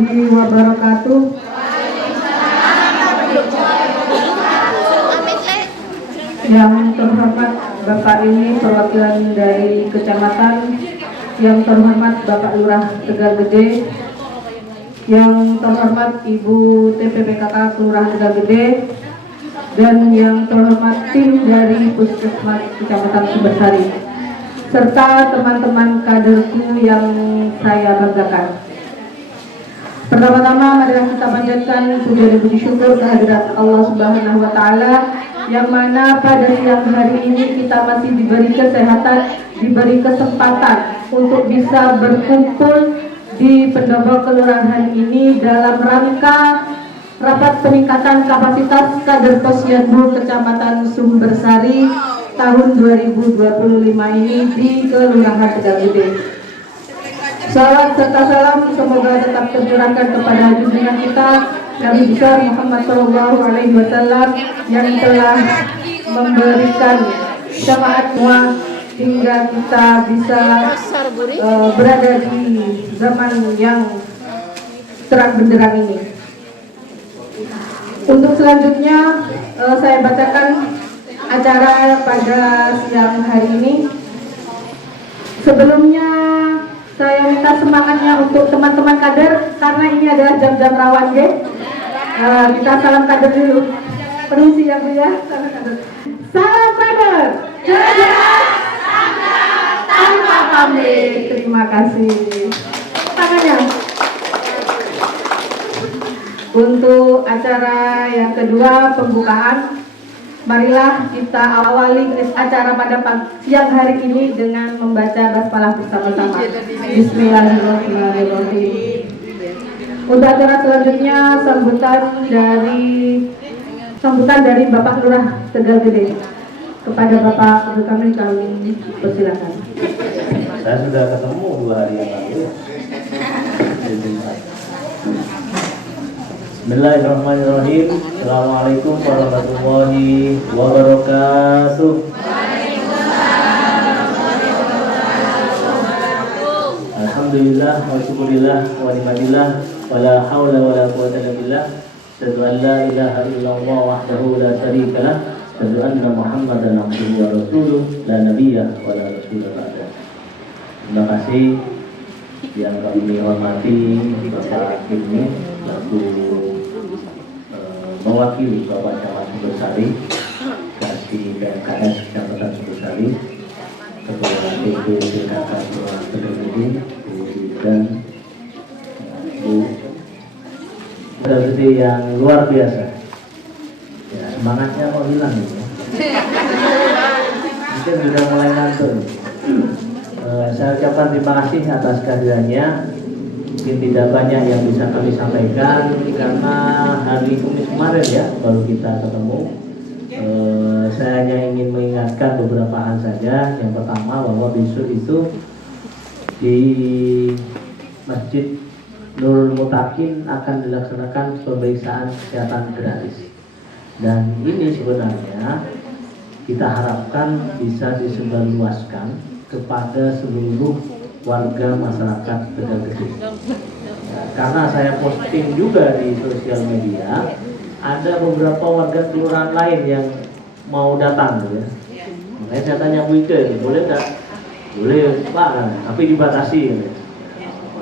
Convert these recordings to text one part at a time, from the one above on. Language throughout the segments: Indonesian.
warahmatullahi wabarakatuh. Yang terhormat Bapak ini perwakilan dari kecamatan, yang terhormat Bapak Lurah Tegal Gede, yang terhormat Ibu TPPKK Kelurahan Tegal Gede, dan yang terhormat tim dari Puskesmas Kecamatan Sumbersari, serta teman-teman kaderku yang saya banggakan. Pertama-tama marilah kita panjatkan puja dan puji syukur kehadirat Allah Subhanahu wa taala, yang mana pada siang hari ini kita masih diberi kesehatan, diberi kesempatan untuk bisa berkumpul di pendopo kelurahan ini dalam rangka rapat peningkatan kapasitas kader Posyandu Kecamatan Sumbersari tahun 2025 ini di Kelurahan Tegal Gede. Salam serta salam semoga tetap tercurahkan kepada junjungan kita Nabi besar Muhammad SAW yang telah memberikan syafaat hingga kita bisa berada di zaman yang terang benderang ini. Untuk selanjutnya saya bacakan acara pada siang hari ini. Sebelumnya saya minta semangatnya untuk teman-teman kader, karena ini adalah jam-jam rawan ya. Kita salam kader dulu. Permisi ya Bu ya, salam kader. Salam kader. Jelas tanpa pamrih. Terima kasih. Tangannya. Untuk acara yang kedua, pembukaan, marilah kita awali acara pada siang hari ini dengan membaca basmalah bersama-sama. Bismillahirrahmanirrahim. Untuk acara selanjutnya sambutan dari Bapak Lurah Tegal Gede. Kepada Bapak kami persilakan. Saya sudah ketemu 2 hari yang lalu. Bismillahirrahmanirrahim. Assalamualaikum warahmatullahi wabarakatuh. Alhamdulillah wa syukurillah wa ni'matillah wa la hawla wa la quwwata illa billah. Asyhadu an la ilaha illallah wahdahu la syarikalah. Asyhadu anna Muhammadan abduhu wa rasuluh la nabiyya wa la rasula ba'da. Terima kasih yang kami hormati Bapak ini selaku mewakili Bapak Camat Sumbersari, Kasih PMKS Kecamatan Sumbersari, Ketua PPKK Kelurahan Tegal Gede, dan Bu Tegal Gede yang luar biasa. Ya, semangatnya mau hilang ya. Mungkin sudah mulai ngantuk. Saya ucapkan terima kasih atas kehadirannya. Mungkin tidak banyak yang bisa kami sampaikan karena hari Kamis kemarin ya baru kita ketemu. Saya hanya ingin mengingatkan beberapa hal saja. Yang pertama, bahwa besok itu di Masjid Nurul Mutakin akan dilaksanakan pemeriksaan kesehatan gratis. Dan ini sebenarnya kita harapkan bisa disebarluaskan kepada seluruh warga masyarakat Tegal Gede. Karena saya posting juga di sosial media, ada beberapa warga kelurahan lain yang mau datang ya. Makanya saya tanya Bu Ike, boleh nggak? Boleh Pak, tapi dibatasi ya.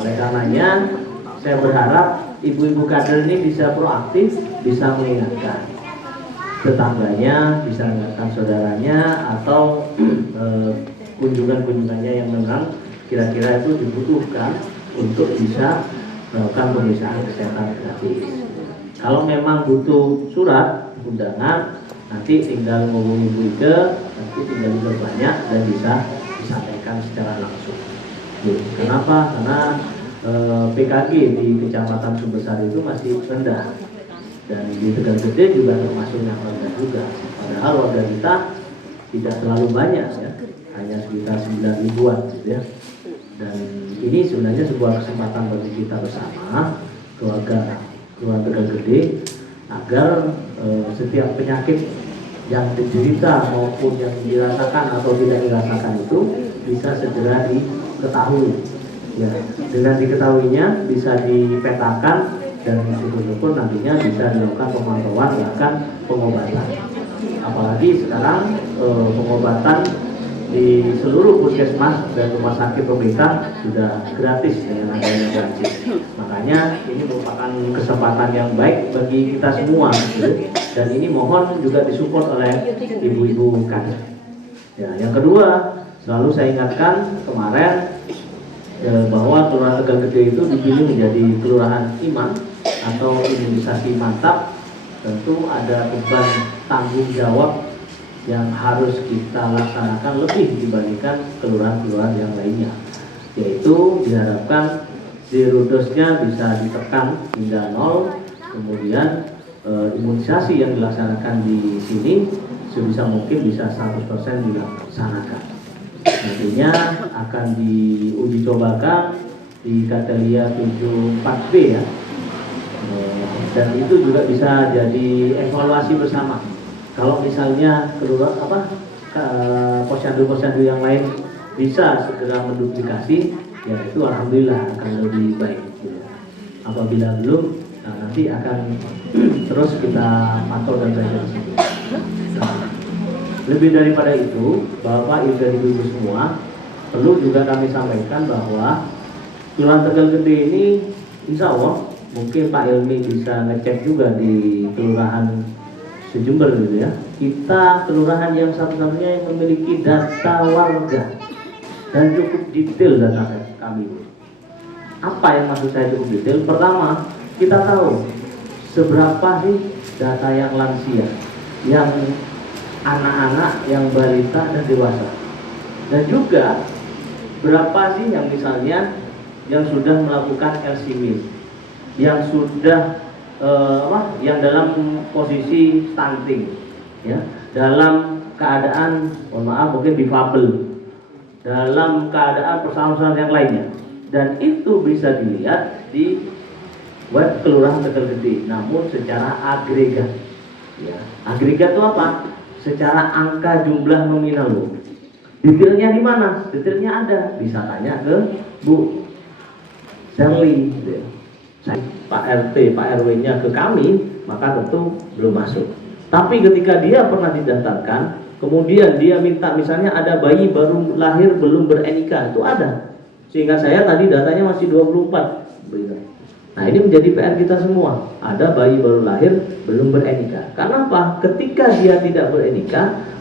Oleh karenanya saya berharap ibu-ibu kader ini bisa proaktif, bisa mengingatkan tetangganya, bisa mengingatkan saudaranya, atau kunjungan-kunjungannya yang memang kira-kira itu dibutuhkan untuk bisa melakukan pemeriksaan kesehatan gratis. Kalau memang butuh surat undangan, nanti tinggal menghubungi Bu Ike, nanti tinggal diperbanyak dan bisa disampaikan secara langsung. Kenapa? Karena PKG di Kecamatan Sumbersari itu masih rendah, dan di Tegal Gede juga termasuk yang rendah juga. Padahal warga kita tidak terlalu banyak ya, hanya sekitar 9 ribuan gitu ya. Dan ini sebenarnya sebuah kesempatan bagi kita bersama keluarga Tegal Gede agar setiap penyakit yang diderita maupun yang dirasakan atau tidak dirasakan itu bisa segera diketahui Ya, dengan diketahuinya bisa dipetakan dan syukur-syukur nantinya bisa dilakukan pemantauan bahkan pengobatan. Apalagi sekarang pengobatan di seluruh puskesmas dan rumah sakit pemerintah sudah gratis dengan adanya gratis. Makanya ini merupakan kesempatan yang baik bagi kita semua, gitu. Dan ini mohon juga disupport oleh ibu-ibu kader. Ya, yang kedua, selalu saya ingatkan kemarin bahwa Kelurahan Tegal Gede itu dipilih menjadi kelurahan iman atau imunisasi mantap. Tentu ada beban tanggung jawab yang harus kita laksanakan lebih dibandingkan kelurahan-kelurahan yang lainnya, yaitu diharapkan zero dose-nya bisa ditekan hingga 0, kemudian imunisasi yang dilaksanakan di sini sebisa mungkin bisa 100% dilaksanakan. Nantinya akan diuji cobakan di Katelia 74B ya, dan itu juga bisa jadi evaluasi bersama. Kalau misalnya keluar posyandu-posyandu yang lain bisa segera menduplikasi, ya itu alhamdulillah akan lebih baik. Gitu. Apabila belum, nanti akan terus kita pantau dan verifikasi. Nah, lebih daripada itu, Bapak Ibu dan Ibu semua, perlu juga kami sampaikan bahwa Kelurahan Tegal Gede ini, insya Allah mungkin Pak Ilmi bisa ngecek juga di kelurahan Sejumber gitu ya. Kita kelurahan yang satu-satunya yang memiliki data warga dan cukup detail data kami. Apa yang maksud saya cukup detail? Pertama, kita tahu seberapa sih data yang lansia, yang anak-anak, yang balita dan dewasa, dan juga berapa sih yang misalnya yang sudah melakukan LC-MIS, yang sudah yang dalam posisi stunting, ya, dalam keadaan, mohon maaf mungkin difabel, dalam keadaan persoalan-persoalan yang lainnya, dan itu bisa dilihat di web Kelurahan Tegal Gede, namun secara agregat. Ya. Agregat itu apa? Secara angka jumlah nominal loh. Detailnya di mana? Detailnya ada, bisa tanya ke Bu Sherly. Gitu ya. Pak RT, Pak RW-nya ke kami, maka tentu belum masuk. Tapi ketika dia pernah didaftarkan, kemudian dia minta misalnya ada bayi baru lahir belum ber-NIK, itu ada. Sehingga saya tadi datanya masih 24. Nah ini menjadi PR kita semua. Ada bayi baru lahir belum ber-NIK. Karena apa? Ketika dia tidak ber-NIK,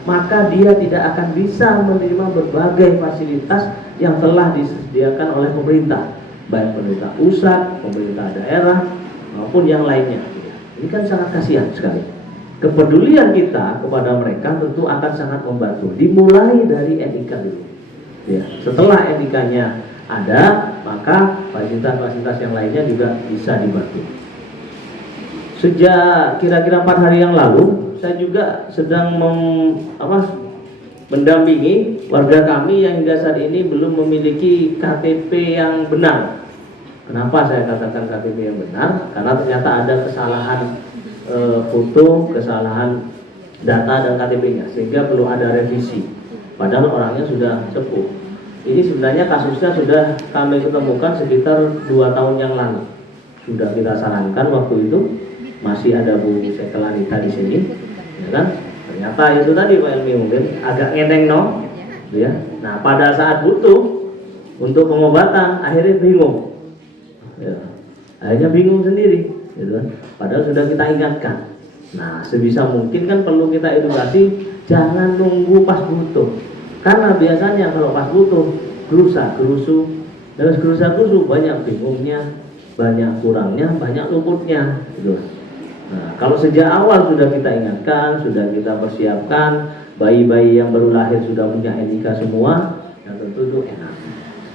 maka dia tidak akan bisa menerima berbagai fasilitas yang telah disediakan oleh pemerintah, baik pemerintah pusat, pemerintah daerah, maupun yang lainnya. Ini kan sangat kasihan sekali. Kepedulian kita kepada mereka tentu akan sangat membantu. Dimulai dari NIK dulu. Ya, setelah NIK-nya ada, maka fasilitas-fasilitas yang lainnya juga bisa dibantu. Sejak kira-kira 4 hari yang lalu, saya juga sedang mendampingi warga kami yang hingga saat ini belum memiliki KTP yang benar. Kenapa saya katakan KTP yang benar? Karena ternyata ada kesalahan foto, kesalahan data dan KTP-nya, sehingga perlu ada revisi. Padahal orangnya sudah sepuh. Ini sebenarnya kasusnya sudah kami ketemukan sekitar 2 tahun yang lalu. Sudah kita sarankan waktu itu, masih ada Bu Sekelanita di sini, ya kan? Ternyata itu tadi Pak Ilmi mungkin agak ngeteng ya. Nah pada saat butuh untuk pengobatan akhirnya bingung, ya. Akhirnya bingung sendiri, gitu kan? Padahal sudah kita ingatkan. Nah sebisa mungkin kan perlu kita edukasi, jangan nunggu pas butuh. Karena biasanya kalau pas butuh gerusa-gerusu, terus gerusa-gerusu banyak bingungnya, banyak kurangnya, banyak luputnya, gitu. Nah, kalau sejak awal sudah kita ingatkan, sudah kita persiapkan, bayi-bayi yang baru lahir sudah punya NIK semua, ya tentu itu enak.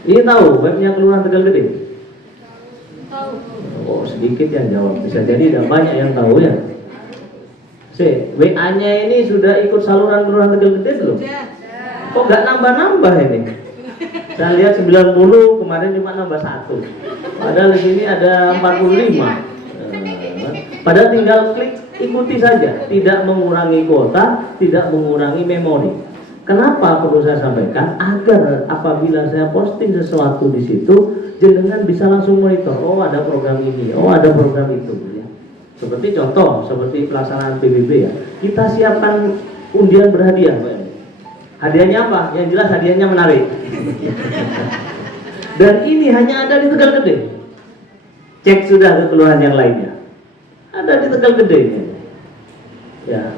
Ini tahu webnya Kelurahan Tegal Gede? Tahu. Oh sedikit yang jawab, bisa jadi tidak banyak yang tahu ya. WA-nya ini sudah ikut saluran Kelurahan Tegal Gede belum? Kok nggak nambah-nambah ini? Saya lihat 90, kemarin cuma nambah 1. Padahal di sini ada 45. Padahal tinggal klik ikuti saja, tidak mengurangi kuota, tidak mengurangi memori. Kenapa perlu saya sampaikan? Agar apabila saya posting sesuatu di situ, jenengan bisa langsung monitor. Oh, ada program ini, oh ada program itu. Ya. Seperti contoh, seperti pelaksanaan PBB ya. Kita siapkan undian berhadiah. Hadiahnya apa? Yang jelas hadiahnya menarik. Dan ini hanya ada di Tegal Gede. Cek sudah ke kelurahan yang lainnya. Ada di Tegal Gede. Ya.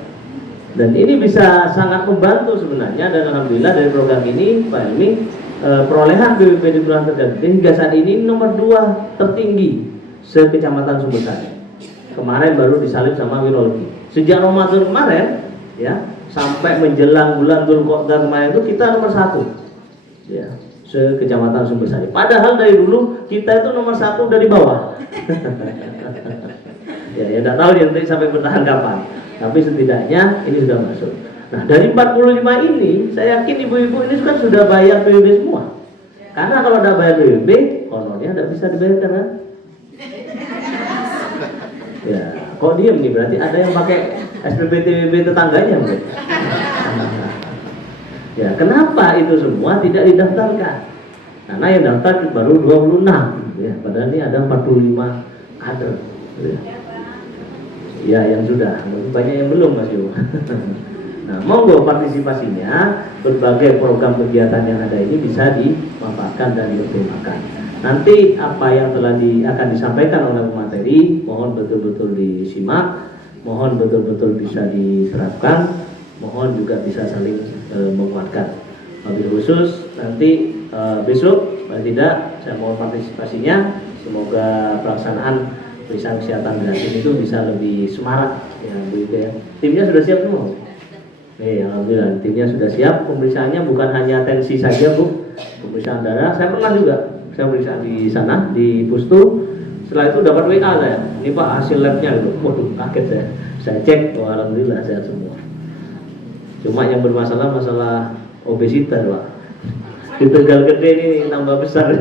Dan ini bisa sangat membantu sebenarnya, dan alhamdulillah dari program ini Pak Helmi, perolehan PBB di Kelurahan Tegal Gede hingga saat ini nomor 2 tertinggi se-Kecamatan Sumbersari. Kemarin baru disalib sama Wirologi. Sejak Ramadan kemarin ya, sampai menjelang bulan Dzulqa'dah kemarin itu kita nomor 1 ya, se-Kecamatan Sumbersari. Padahal dari dulu kita itu nomor 1 dari bawah. Ya tidak tahu dia nanti sampai bertahan kapan. Tapi setidaknya ini sudah masuk. Nah, dari 45 ini, saya yakin ibu-ibu ini kan sudah bayar PBB semua. Karena kalau tidak bayar PBB, honornya tidak bisa dibayarkan kan? Ya, kok diem nih? Berarti ada yang pakai SPP TBB tetangganya mungkin. Ya, kenapa itu semua tidak didaftarkan? Karena yang daftar baru 26. Ya, padahal ini ada 45 kader. Ya. Ya, yang sudah, banyak yang belum Mas Yo. Nah, monggo partisipasinya, berbagai program kegiatan yang ada ini bisa dimanfaatkan dan dioptimalkan. Nanti apa yang telah akan disampaikan oleh pemateri, mohon betul-betul disimak, mohon betul-betul bisa diterapkan, mohon juga bisa saling menguatkan. Wabil khusus nanti besok, paling tidak saya mohon partisipasinya, semoga pelaksanaan pemeriksaan kesehatan gratis itu bisa lebih semarak ya Bu Ibu ya. Timnya sudah siap semua? Alhamdulillah timnya sudah siap. Pemeriksaannya bukan hanya tensi saja Bu, pemeriksaan darah. Saya pernah juga, saya periksa di sana di Pustu. Setelah itu dapat WA saya, ini Pak hasil labnya gitu. Waduh kaget saya cek, oh, alhamdulillah sehat semua. Cuma yang bermasalah masalah obesitas Pak. Di Tegal Gede ini tambah besar.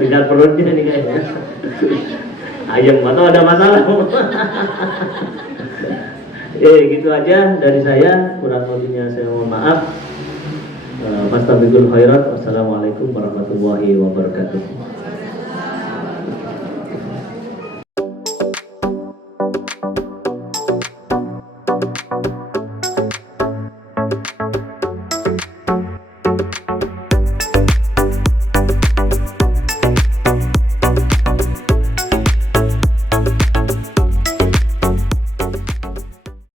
Tinggal perutnya nih kayaknya. Ayam atau ada masalah? Gitu aja dari saya, kurang lebihnya saya mohon maaf. Fastabiqul khairat. Wassalamualaikum warahmatullahi wabarakatuh.